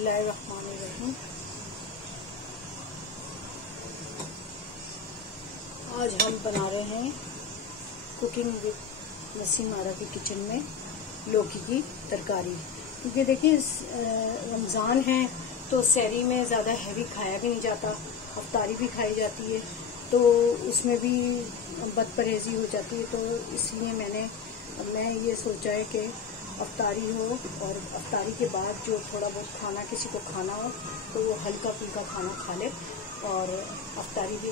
बिस्मिल्लाहिर्रहमानिर्रहीम। आज हम बना रहे हैं कुकिंग विद नसीम आरा की किचन में लौकी की तरकारी। क्योंकि देखिए रमज़ान है तो सहरी में ज़्यादा हैवी खाया भी नहीं जाता, अफ्तारी भी खाई जाती है तो उसमें भी बदपरहेज़ी हो जाती है। तो इसलिए मैं ये सोचा है कि अफ्तारी हो और अफ्तारी के बाद जो थोड़ा बहुत खाना किसी को खाना हो तो वो हल्का फुल्का खाना खा ले, और अफ्तारी भी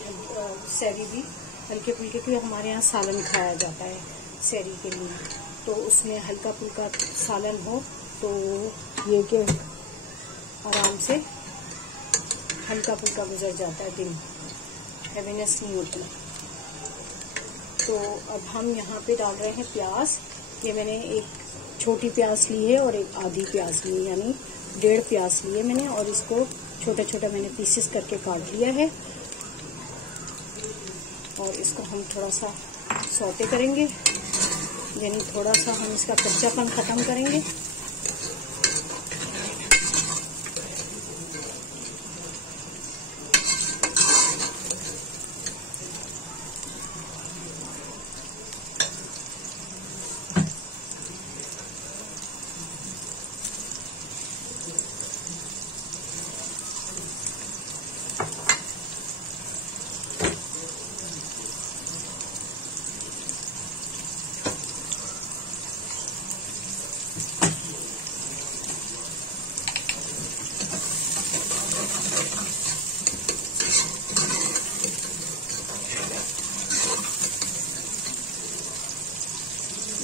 सहरी भी हल्के फुल्के के। हमारे यहाँ सालन खाया जाता है सहरी के लिए, तो उसमें हल्का फुल्का सालन हो तो ये कि आराम से हल्का फुल्का गुजर जाता है दिन, हैवीनेस नहीं होती। तो अब हम यहाँ पे डाल रहे हैं प्याज। ये मैंने एक छोटी प्याज ली है और एक आधी प्याज ली है, यानी 1.5 प्याज लिए मैंने, और इसको छोटे छोटे मैंने पीसेस करके काट लिया है। और इसको हम थोड़ा सा सौटे करेंगे, यानी थोड़ा सा हम इसका कच्चापन ख़त्म करेंगे।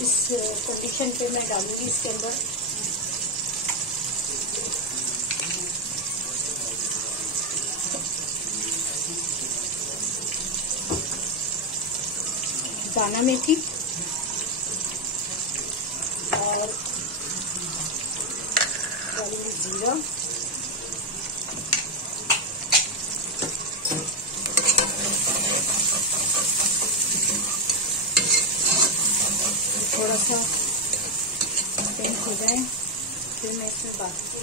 इस कंडीशन पे मैं डालूंगी इसके अंदर दाना मेथी और डालूंगी जीरा, थोड़ा सा पेंट हो जाए फिर मैं इसमें बाकी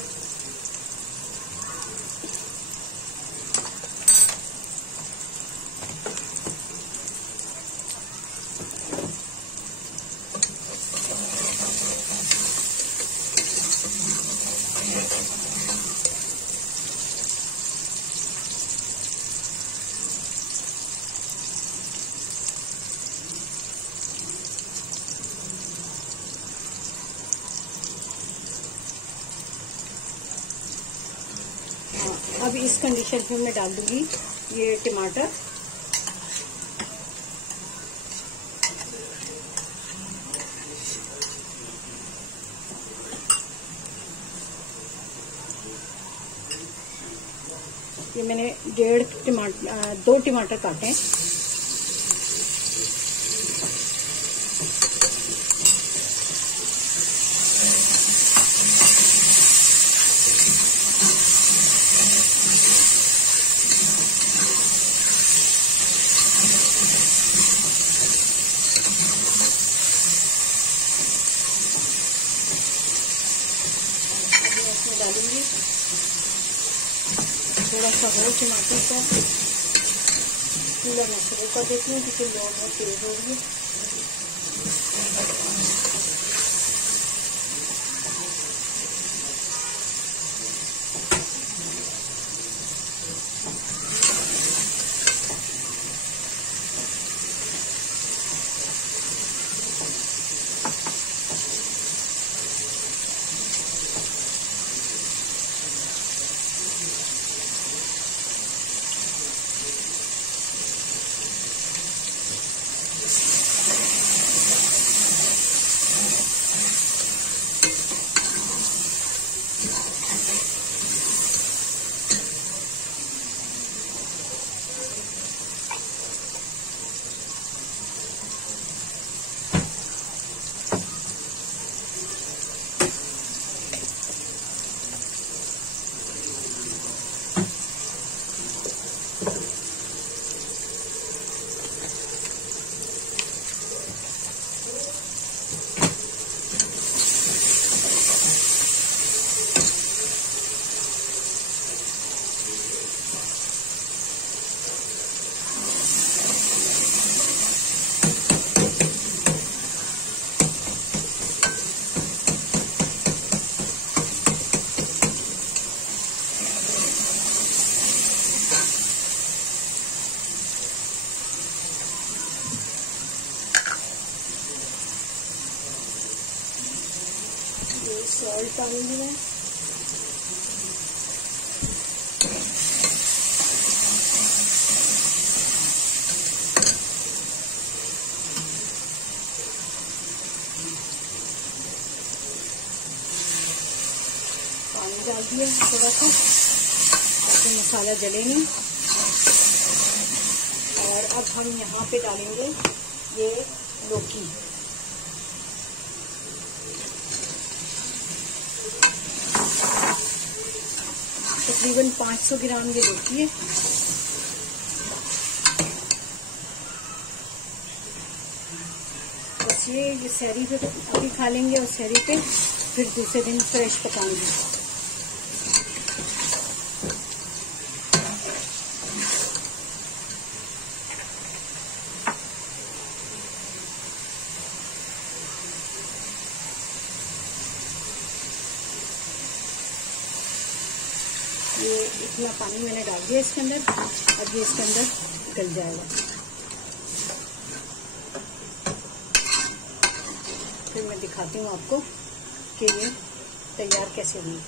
अब इस कंडीशन में मैं डाल दूंगी ये टमाटर। ये मैंने 2 टमाटर काटे हैं। डालूंगी थोड़ा सा और टमाटर का पूरा मैं शुरू कर देती हूँ क्योंकि लौट बहुत तेज होगी। सॉल्ट डालूंगी मैं। पानी डाल दिया थोड़ा सा ताकि मसाला जले नहीं। और अब हम यहाँ पे डालेंगे ये लौकी। तकरीबन 500 ग्राम ये लौकी है। बस ये सहरी पे अभी खा लेंगे और सहरी पे फिर दूसरे दिन फ्रेश पकाएंगे। ये इतना पानी मैंने डाल दिया इसके अंदर। अब ये इसके अंदर गल जाएगा। फिर मैं दिखाती हूँ आपको कि ये तैयार कैसे हुई।